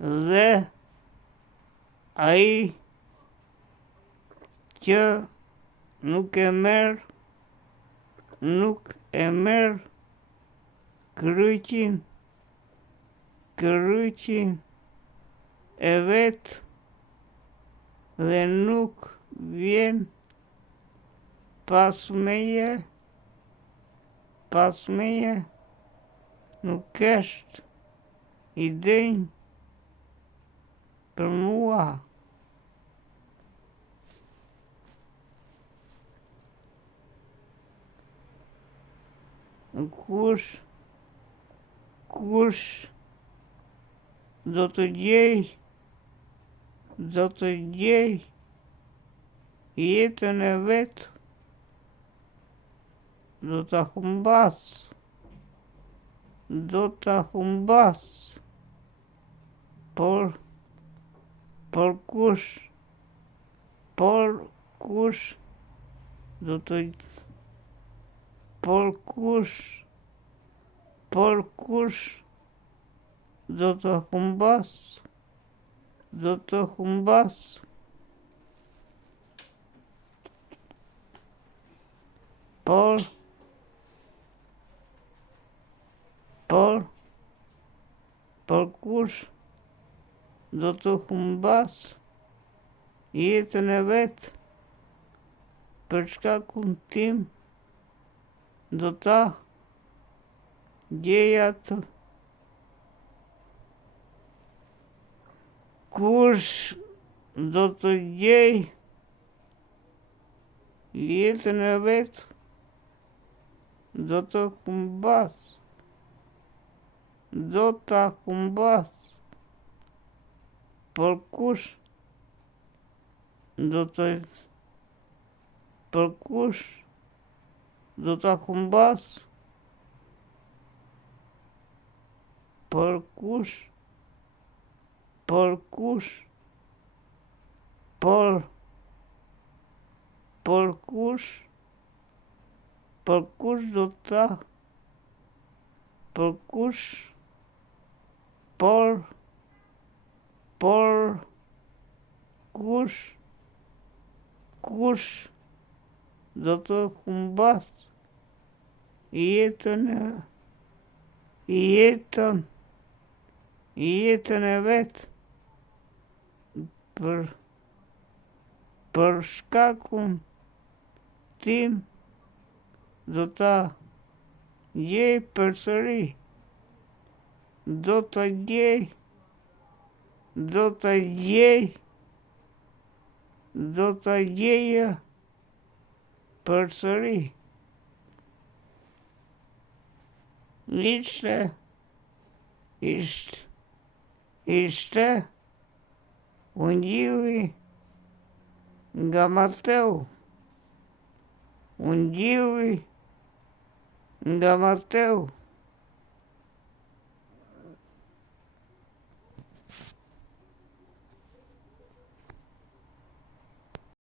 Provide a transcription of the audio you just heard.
dhe ai që nuk e merr kryqin e vet dhe nuk vjen pas meje nuk është i denj për mua. Kush do të gjej jetën e vet, do ta humbas, por kush do të humbas, por kush do të humbas jetën e vet për shkakun tim, do ta gjej atë. Kush do të gjej jetën e vet, do ta humbas, por kush do ta humbas, por kush do të humbas jetën e vet për shkakun tim, do ta gjej përsëri, do ta gjeja përsëri. Ishte unë gjili nga Mateu.